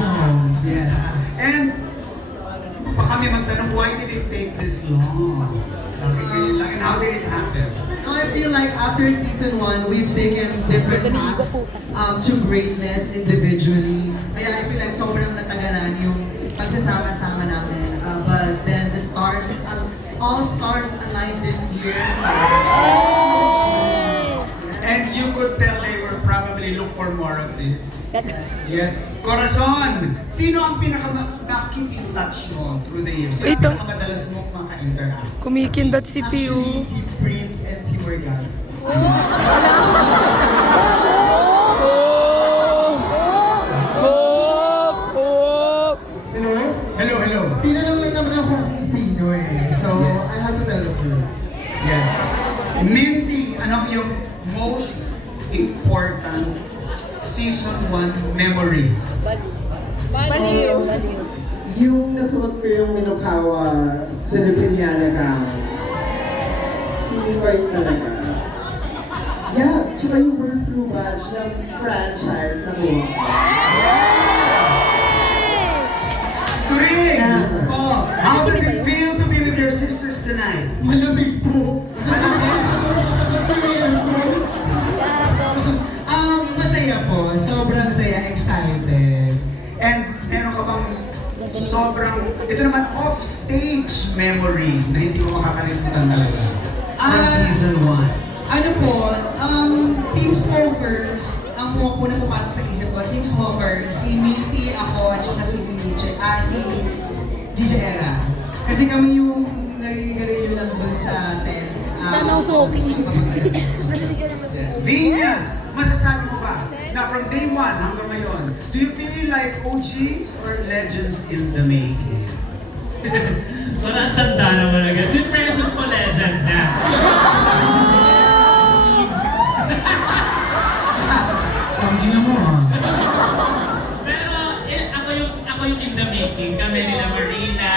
Jones. Yes. And pa kami magtanong, why did it take this long? Bakit ganyan lang? And how did it happen? No, I feel like after season 1, we've taken different paths to greatness individually. Kaya I feel like sobrang natagalan yung pagsasama-sama namin. But then the stars, all stars aligned this year. So, And you could tell they were probably look for more of this. Yes. Corazon, sino ang pinaka-keep in touch mo through the years? Sino ang Ito. pinakamadalas mo maka-interact? Kumikindat si Piu. actually, si Prince and si Morgan. Hello? Hello, hello. Tinanong lang naman ako kung sino eh. So, I had to tell the truth. Yes. Minty, ano yung most important season 1 memory? Baliw. Yung nasuot ko yung Minokawa Filipiniana gown. Feeling ko yun talaga. Yeah, tsaka yung first true batch ng franchise na buha. Turing! Yeah. Oh, how does it feel to be with your sisters tonight? Malamig po. Masaya po. Sobrang saya, excited. And meron ka bang sobrang, ito naman off-stage memory na hindi mo makakalimutan talaga? From season 1. Ano po, Team Smokers, ang mga po na pumasok sa isip ko, Team Smokers, si Minty, ako, at saka si Gigi Era. Kasi kami yung nagiging lang doon sa tent. Sana usuki. Yes. Venus, masasabi mo ba na from day 1 hanggang ngayon, do you feel like OGs or legends in the making? Parang tanda naman agad. Si Precious mo legend na. Hindi na mo ha? Pero ako yung in the making. Kami nila Marina.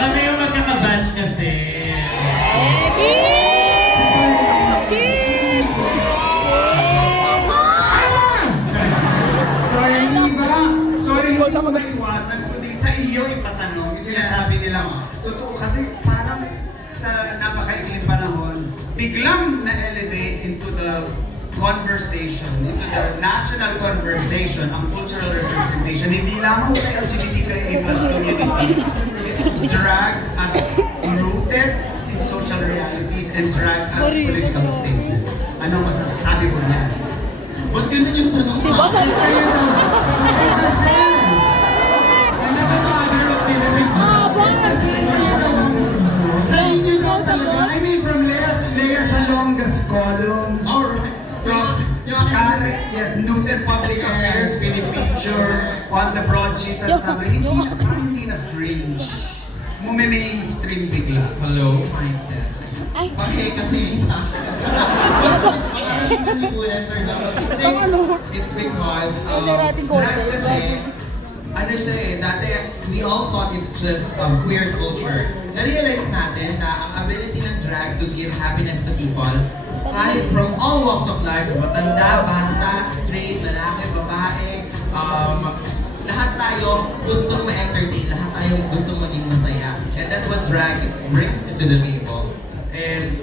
Kami yung magkakabash kasi. Sorry, Eva. Sorry, hindi ko maiwasan kundi sa iyo ipatanong. Yung sinasabi nilang totoo kasi parang sa napakaikling panahon, biglang na-elevate into the conversation, into the national conversation, ang cultural representation, hindi lamang sa LGBTQIA+ community, drag as rooted in social realities and drag as political statement. Ano masasabi mo niyan? Ba't ganun yung tanong sa Diba sabi ko? Kasi, Sa inyo daw talaga, I mean from Lea Salonga's columns, from Karen, yes, News and Public Affairs, feature on the broadsheets at tablet, hindi na fringe. Mainstream bigla. Hello, my test. Ay. Bakit kasi sa malimulan, Sir John. It's because drag kasi, ano siya eh, dati we all thought it's just queer culture. Na-realize natin na ang ability ng drag to give happiness to people, kahit from all walks of life, matanda, bata, straight, lalaki, babae, lahat tayo gustong ma-entertain, lahat tayo gustong maging masaya. And that's what drag brings into the table. And,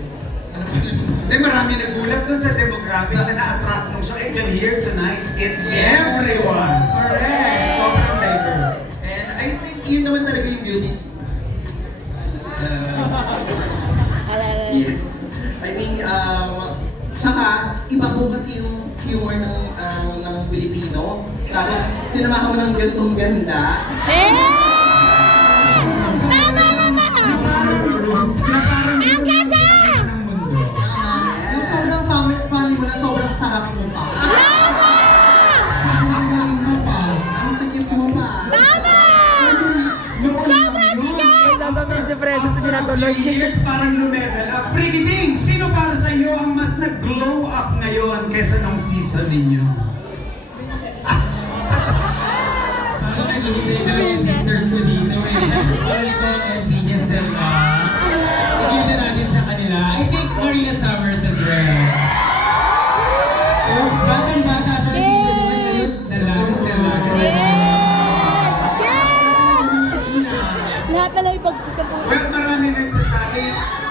ano ba? Hindi, marami nagulat dun sa demographic na na-attract nung show. And here tonight, it's everyone. Correct. Sobrang diverse. And I think yun naman talaga yung beauty. Yes. I mean, tsaka, iba po kasi yung humor ng Pilipino. Tapos, sinamahan mo ng gantong ganda. Ang ganda! Ng mundo. Yung sobrang funny mo na sobrang sarap mo pa. Sobrang galing mo pa. Ang sakit mo pa. Nagagawin si Precious na dinatuloy. Years parang lumevel up. Brigiting, sino para sa iyo ang mas nag-glow up ngayon kesa nung season ninyo? Parang nag-ibig na yung sisters ko dito eh. Sorry ko, Venus del Mar.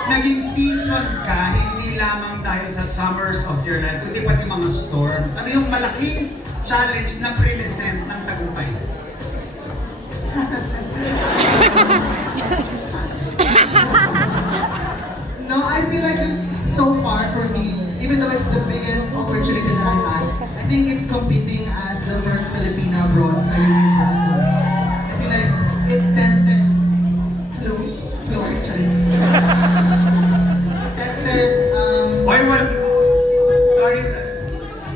naging season ka, hindi lamang dahil sa summers of your life, kundi pati mga storms. Ano yung malaking challenge na present ng tagumpay? No, I feel like so far for me, even though it's the biggest opportunity that I had, I think it's competing as the first Filipina abroad sa universe. I feel like it tested. Hello, Chloe, Charis. Tested. Oy, well, sorry.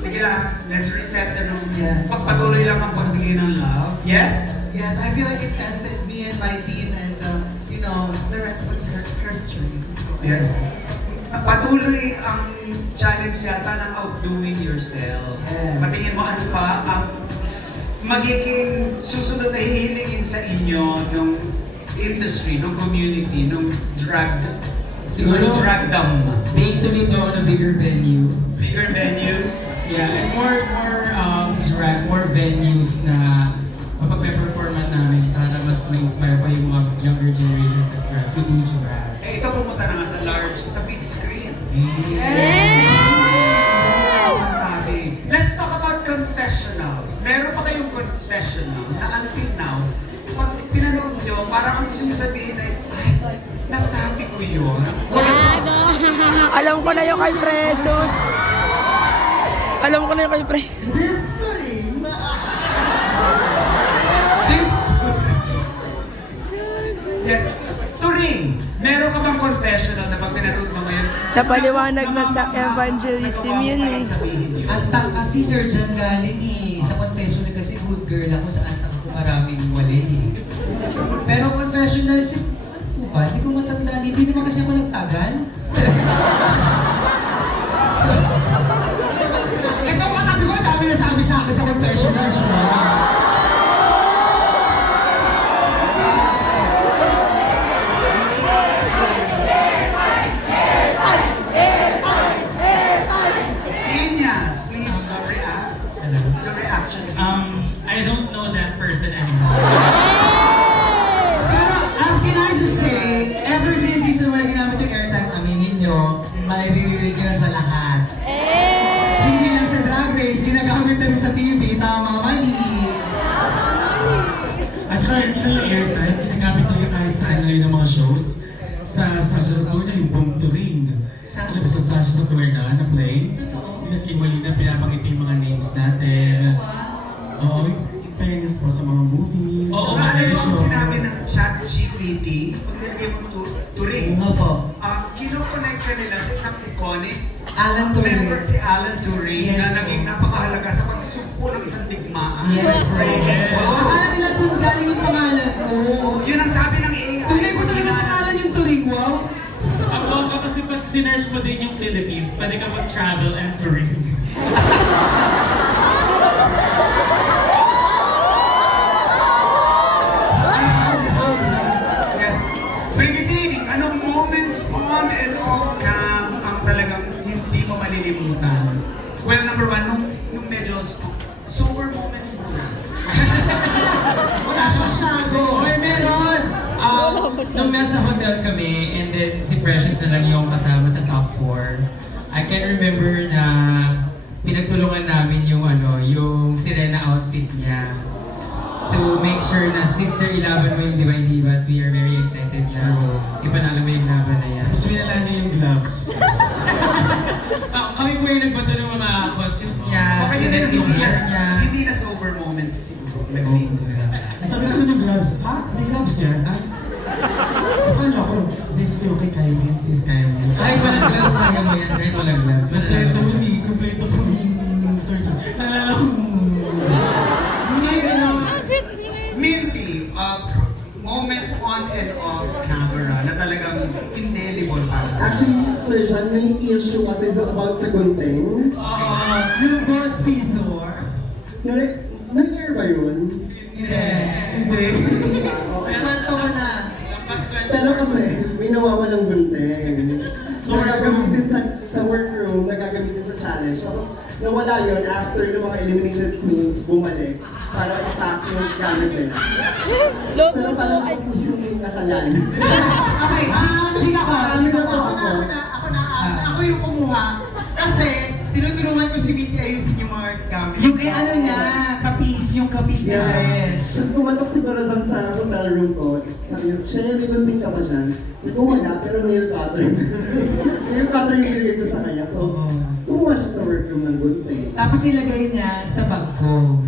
Sige lang, let's reset the room. Yes. Pagpatuloy lang ang pagbigay ng love. Yes? Yes, I feel like it tested me and my team, and you know, the rest was her strength. Yes. Patuloy ang challenge yata ng outdoing yourself. Yes. Patingin mo ano pa ang magiging susunod na hihilingin sa inyo ng industry, ng community, ng Siguro, dragdom. Take to me to on a bigger venue. Bigger venues. Yeah, and more venues na mapagpe-performan namin para mas ma-inspire pa yung mga younger generations at drag to do drag. Eh, ito pumunta na nga sa big screen. Sabi. Let's talk about confessionals. Meron pa kayong confessional na until now, pag pinanood nyo, parang ang gusto nyo sabihin ay, nasabi ko yun. Alam ko na yung kay Precious. Alam ko na yung kay Precious. History! This Yes. Turing, meron ka bang confessional na pag pinanood mo ngayon? Napaliwanag na sa evangelism yun eh. Antang kasi Sir John galing eh. Sa confessional kasi good girl ako, sa antang ako maraming wali eh. Pero confessional, ano po ba? Hindi ko matandaan. Hindi naman kasi ako nagtagal. Ito ang katabi ko, dami na sabi sa akin sa confessionals. Genius, please react. Your reaction. I don't know that person anymore. Pero, can I just say, ever since season 1 na ginamit yung airtime, aminin nyo, maririnig ka na sa lahat. Hindi lang sa Drag Race, ginagamit na rin sa TV, tama, mali. At saka hindi lang yung airtime, ginagamit talaga kahit saan na yun ng mga shows. Sa Sasha Tour na yung Boom to Ring. Alam mo sa Sasha Tour na play? Yung Kimberly na pinapakita yung mga names natin. Oo, in fairness po sa mga movies, Oo, sa mga ano yung shows. sinabi ng ChatGPT, pag nilagay mo Turing, Opo. kinoconnect ka nila sa isang iconic Alan Turing. member si Alan Turing Yes, na po. naging napakahalaga sa pagsugpo ng isang digmaan. Yes, po. Breaking Ball. Akala nila doon galing yung pangalan ko. Yun ang sabi ng AI. Tunay ko talaga pangalan yung Turing, wow. Ang bongga kasi pag sinerge mo din yung Philippines, pwede ka mag-travel and touring. Yes. Brigitte, anong moments on and off cam ang talagang hindi mo malilimutan? Well, number one, nung medyo sober moments muna. Wala masyado. Oy, meron! Nung nasa hotel kami, and then si Precious na lang yung kasama sa top 4, I can remember na pinagtulungan namin yung yung Sirena outfit niya to make sure na sister ilaban mo yung Divine Divas. We are very excited na ipanalo mo yung laban na yan. Gusto nila niya yung gloves. Kami po yung nagbato ng mga costumes niya, Okay, yun sinet yung hair niya. hindi na sober moments siguro. Sabi kasi ng gloves, may gloves yan? So paano ako? This is okay, kaya mo yan, sis, kaya mo yan. Kahit walang gloves, kaya mo yan. Kahit walang gloves. Kompleto po ni, kompleto po ni, Sir John. Nalala ko, Hindi, ganun. Minty, moments on and off camera na talagang indelible para sa Actually, Sir John, may issue kasi about sa gunting. Yung God Caesar. Nangyari ba yun? Hindi. hindi. Okay, kwento ko na. Pero kasi, may nawawalang gunting. So, nagagamitin sa workroom, nagagamitin sa challenge. Tapos, nawala yun after ng mga eliminated queens bumalik para i-pack yung gamit nila. Pero parang ako yung kasalan. Okay, chika ko. Chika ko. stress. Tapos kumatok si Corazon sa hotel room ko. Sabi niya, Shea, may gunting ka ba dyan? Sabi ko, wala, pero nail cutter. Nail cutter yung binigay ko sa kanya. So, kumuha siya sa workroom ng gunting. Tapos nilagay niya sa bag ko.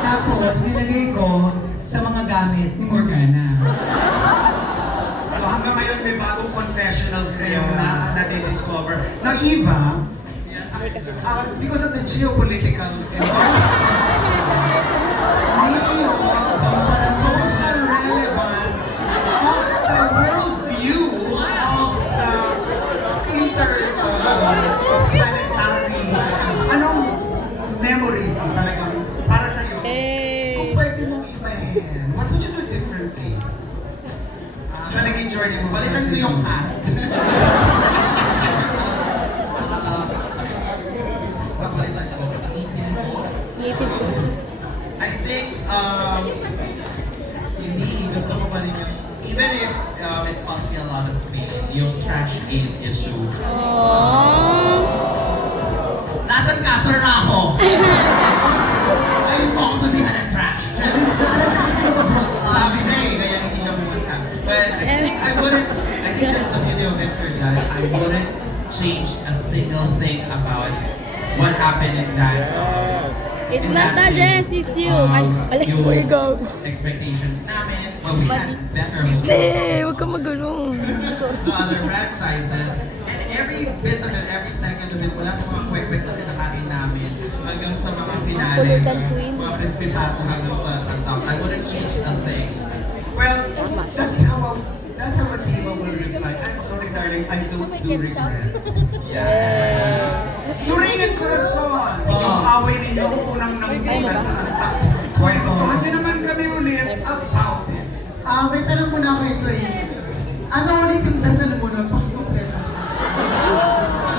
Tapos nilagay ko sa mga gamit ni Morgana. So hanggang ngayon may bagong confessionals kayo na na-discover. Now Eva, because of the geopolitical social relevance of the worldview of the interplanetary, anong memories ang talagang para sa'yo? Kung pwede mong ibahin, what would you do differently? Sa naging journey mo. Balitan ko yung cast. Papalitan ko. Ngipin ko. I think, hindi gusto ko pa rin yung, even if it cost me a lot of pain, yung trash game issue. Nasaan ka, Sir Raho? Ayun po ako sabihan ng trash. Sabi na eh, kaya hindi siya pumunta. But I think that's the beauty of it, Sir Jan. I wouldn't change a single thing about what happened in that. It's in not that the dress, place. it's you. Yung Here goes. expectations namin, well, we had better hopes. Huwag ka magulong. The other franchises. And every bit of it, every second of it, mula sa mga kwek-kwek na pinakain namin, hanggang sa mga finales, mga crispy pato hanggang sa top. I wouldn't change a thing. Well, that's how a diva will reply. I'm sorry, darling, I don't do regrets. Yes. Turing and Corazon, yung away ninyo unang namubulan sa antak. Kwentuhan niyo naman kami ulit about it. May tanong muna kay Turing. Ano ulit yung dasal mo nun? Pakikumpleto.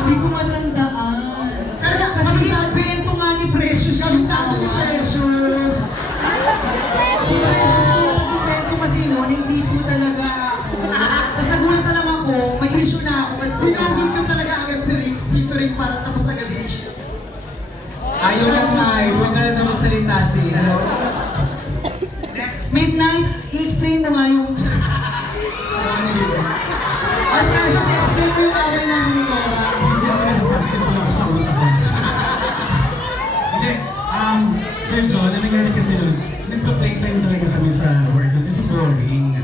Hindi ko matandaan. Pero Kasi invento nga ni Precious yung sabi ni Precious. Si Precious po yung nag-invento kasi noon, hindi po talaga ako. Tapos nagulat na lang ako, may issue na ako. Sinugod ka talaga agad si Turing para tapos agad yung issue. Ayaw lang Mike, huwag ka na magsalita sis. Next. Midnight, i-explain mo nga yung... Ay, Precious, explain mo yung away namin ni Cora. Hindi siya ako nag-basketball ako sa utak ko. Hindi, Sir John, ang nangyari kasi nun, nagpa-playtime talaga kami sa work nun kasi boring.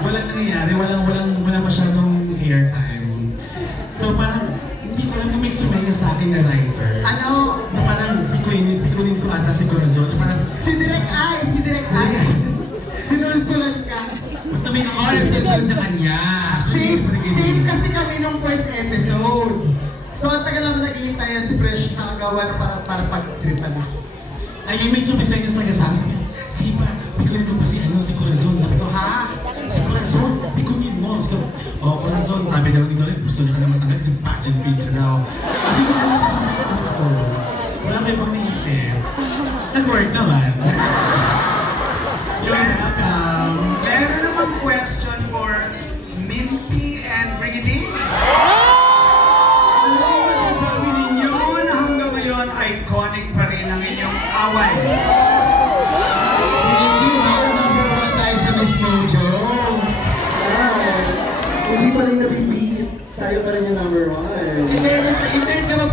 Walang nangyayari, walang masyadong airtime. So parang, hindi ko alam kung may sumayo sa akin na writer. Ano? Na parang pikunin ko ata si Corazon. Na parang, Si Direk Ay. Sinulsulan ka. basta may Ako nagsusunod sa kanya. Same kasi kami nung first episode. So ang tagal namin naghihintayan si Precious nakagawa ng para pag-tripan na. Ay, yung may sumisay niya sa kanya sa akin, sabi niya, sige pa, pikunin mo pa si Corazon. Sabi ko, ha? Si Corazon, pikunin mo. Sabi ko, Corazon, sabi daw ni Doris, gusto niya ka naman agad, si pageant queen ka daw. Kasi wala may ibang naisip. Nag-work naman. You're welcome. Meron namang question for Minty and Brigidine. Ano ang masasabi ninyo na hanggang ngayon iconic pa rin ang inyong away? Thank you, number 1 tayo sa Miss Mojo. Hindi pa rin nabibihit. Tayo pa rin yung number 1. In fairness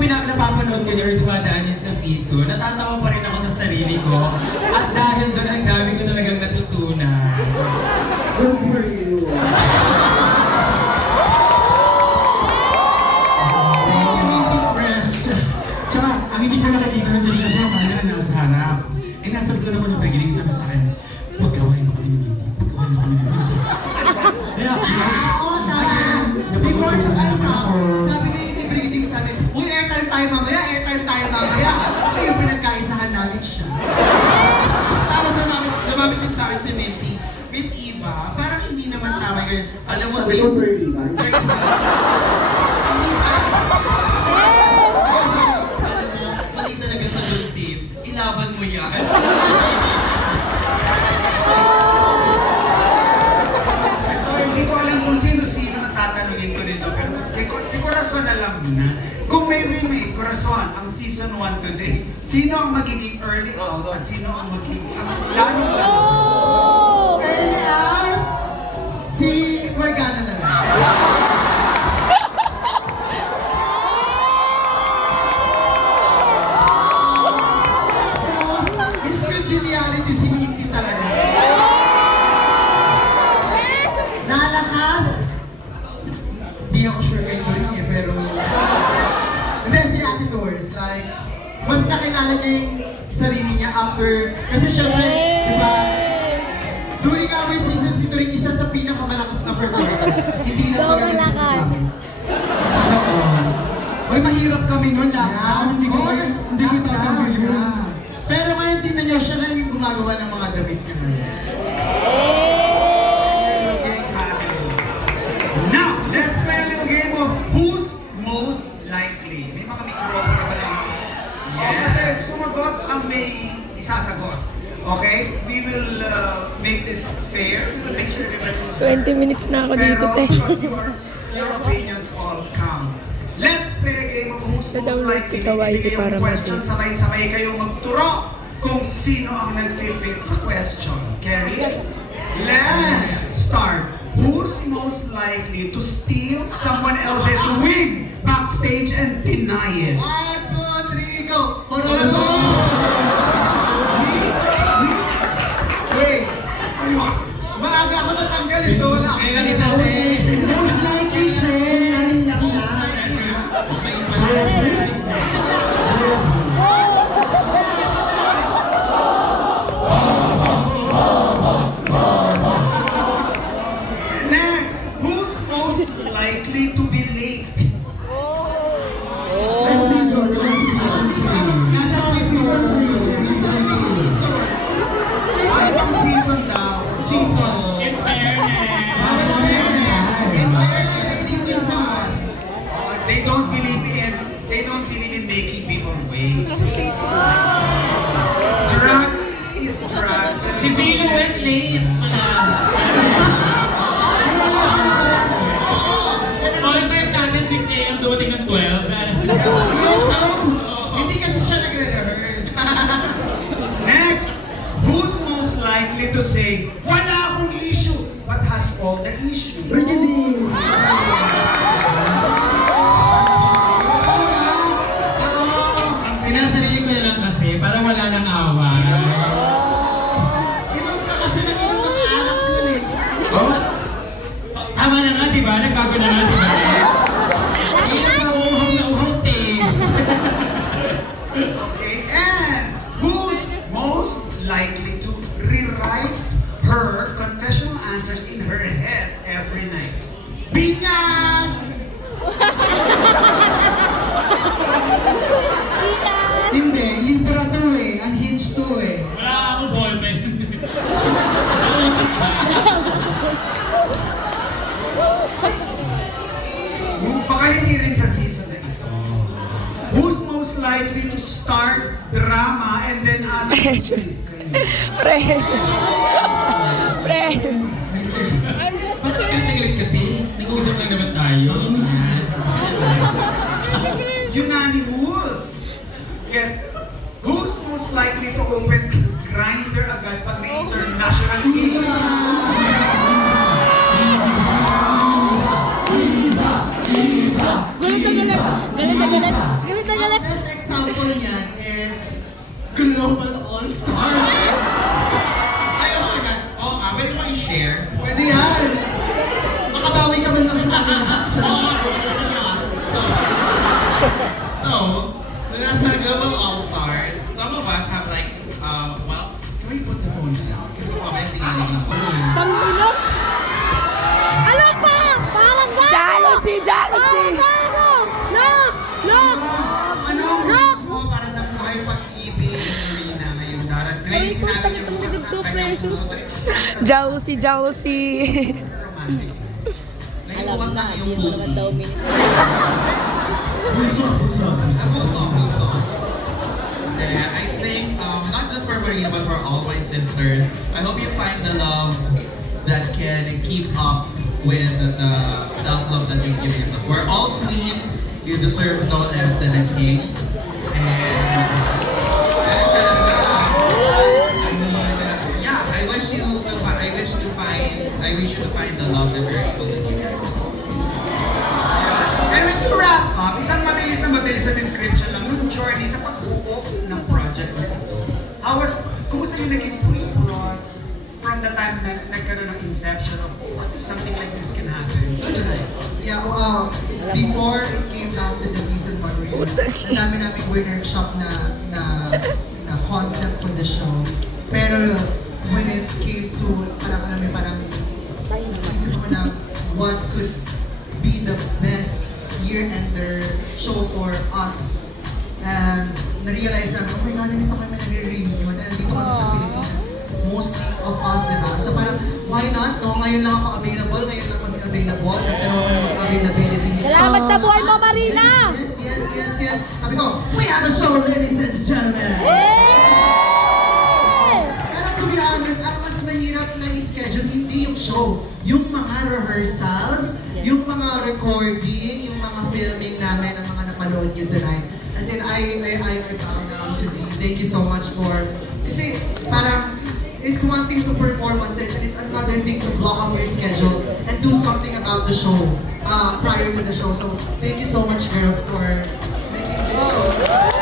na napapanood ko or dumadaan yun sa feed ko, natatawa pa rin ako sa sarili ko. At dahil doon, ang dami ko talagang natutunan. Good for you. Thank you, Minty Fresh. Tsaka, ang hindi ko nakakita ng siya yung camera nasa harap. Eh, nasabi ko naman yung bregiling sabi sa akin, pagkawain mo kami ni Minty, pagkawain mo kami ni Minty. Kaya, Oo, tama. napapagod ko sa naman ako. Sabi ni Brigitte, sabi, uy, airtime tayo mamaya. Okay, yung pinagkaisahan namin siya. Tapos lumapit din sa akin si Minty. Miss Eva, parang hindi naman tama yun. Alam mo, Sabi ko, Sir Iva. Sir Eva. Hindi ba? Alam mo, mali talaga siya dun, sis. Ilaban mo yan. Ito, hindi ko alam kung sino-sino na tatanungin ko nito, pero si Corazon alam na. Kung Kung may remake, Corazon, ang season 1 today, sino ang magiging early out at sino ang magiging lalo ba? Early out, si Morgana na lang. Instant geniality si Inti talaga. Nalakas. Di ako sure kayo rin eh, pero... Hindi, si Ate Tours, like, mas nakilala niya yung sarili niya after... Kasi syempre, di ba, during our season, si Turing isa sa pinakamalakas na performer. Hindi na So, magaling malakas. Oo. Uy, mahirap kami nun lahat. Hindi ko tatanggol yun. Pero ngayon tingnan niyo, siya lang yung gumagawa ng mga damit niya ngayon. Okay, fabulous. Now, let's play a little game of who's most likely. May mga microphone na ba lang? Yes. Kasi sumagot ang may isasagot. Okay? We will make this fair. We will make sure everybody's fair. 20 minutes na ako dito, Pero, te. because your opinions all count. Let's play a game of who's most Download likely. ko sa YT Bibigay para yung question, mag-take. sabay-sabay kayong magturo kung sino ang nag-fit sa question. Carrie? Let's start. Who's most likely to steal someone else's wig backstage and deny it? 1, 2, 3, go! Corazon! Wait! Maaga ako natanggal eh, so wala akong ganito. Most likely, Che! Ano lang yan? Next, who's most likely to be late? I'm season. Nasa season 3. Ay, pang season daw. Season. In fairness. They don't believe in making people wait. Drag is drag. Si Zeno went late. Appointment natin 6 a.m. dumating ng 12. Hindi kasi siya nagre-rehearse. Next, who's most likely to say, wala akong issue, but has all the issue? Brigidine. Sinasarili ko na lang kasi para wala nang awa. Inom ka kasi ng inom ng alak yun eh. Oh, tama na nga, di ba? Nagbago na nga, di ba? Hindi na uhaw na uhaw, te. Okay, and who's most likely to rewrite her confessional answers in her head every night? Binyas! Hindi, libra to eh. Unhinged to eh. Wala akong ballpen. Baka hindi rin sa season na ito. Who's most likely to start drama and then ask Precious. Precious. Precious. Bakit galit na galit ka, te? Nag-uusap lang naman tayo. Yan. Unanimous! Yes. Who's most likely to open Grindr agad pag may international meeting? Galit na galit. Galit na galit. Galit na galit. Best example niyan eh, Global All-Star. Ay, oh my God. Oo nga, pwede mo i-share? Pwede yan. Makabawi ka man lang sa kanila. So, when I started Global All-Stars, some of us have like, well, can we put the phones down? Kasi mamaya singilang ng phone. Pangulok. Alam ko! Parang gago! Jealousy! Jealousy! Ano mo para sa buhay pag-ibig Marina ngayong darating? Ay, Ngayon kung sinabi niya sakit ang bukas bibig ng ko, kanyang precious. puso to express Jealousy! Jealousy! romantic. Ngayon bukas na yung pussy. Puso. Puso. Yeah, I think, not just for Marina, but for all my sisters, I hope you find the love that can keep up with the self-love that you've given yourself. We're all queens, You deserve no less than a king. And talaga, I mean, yeah, I wish you to find the love that you're able to give yourself. Anyway, to wrap up, isang mabilis na description lang yung journey sa pagbuo ng project na ito. Kumusta yung naging pre-plot from the time na nagkaroon ng inception of, oh, what if something like this can happen? Yeah, before it came down to the season 1 review, ang dami namin workshop na concept for the show. Pero when it came to, parang isip ko na what could be the best year-ender show for us. And na-realize namin, oh my God, nandito kami nagre-reunion, and nandito kami sa Pilipinas. Mostly of us, diba? So parang, why not? No, ngayon lang ako available, ngayon lang kami available. Nagtanong ko ng availability nito. Salamat sa buhay mo, Marina! Yes. Sabi ko, we have a show, ladies and gentlemen! Pero to be honest, ang mas mahirap na i-schedule, hindi yung show. Yung mga rehearsals, yung mga recording, yung mga filming namin, ang mga napanood nyo tonight. As in, I found out today. Thank you so much for... Kasi parang, it's one thing to perform on stage, and it's another thing to block out your schedule and do something about the show prior to the show. So, thank you so much, girls, for making this show.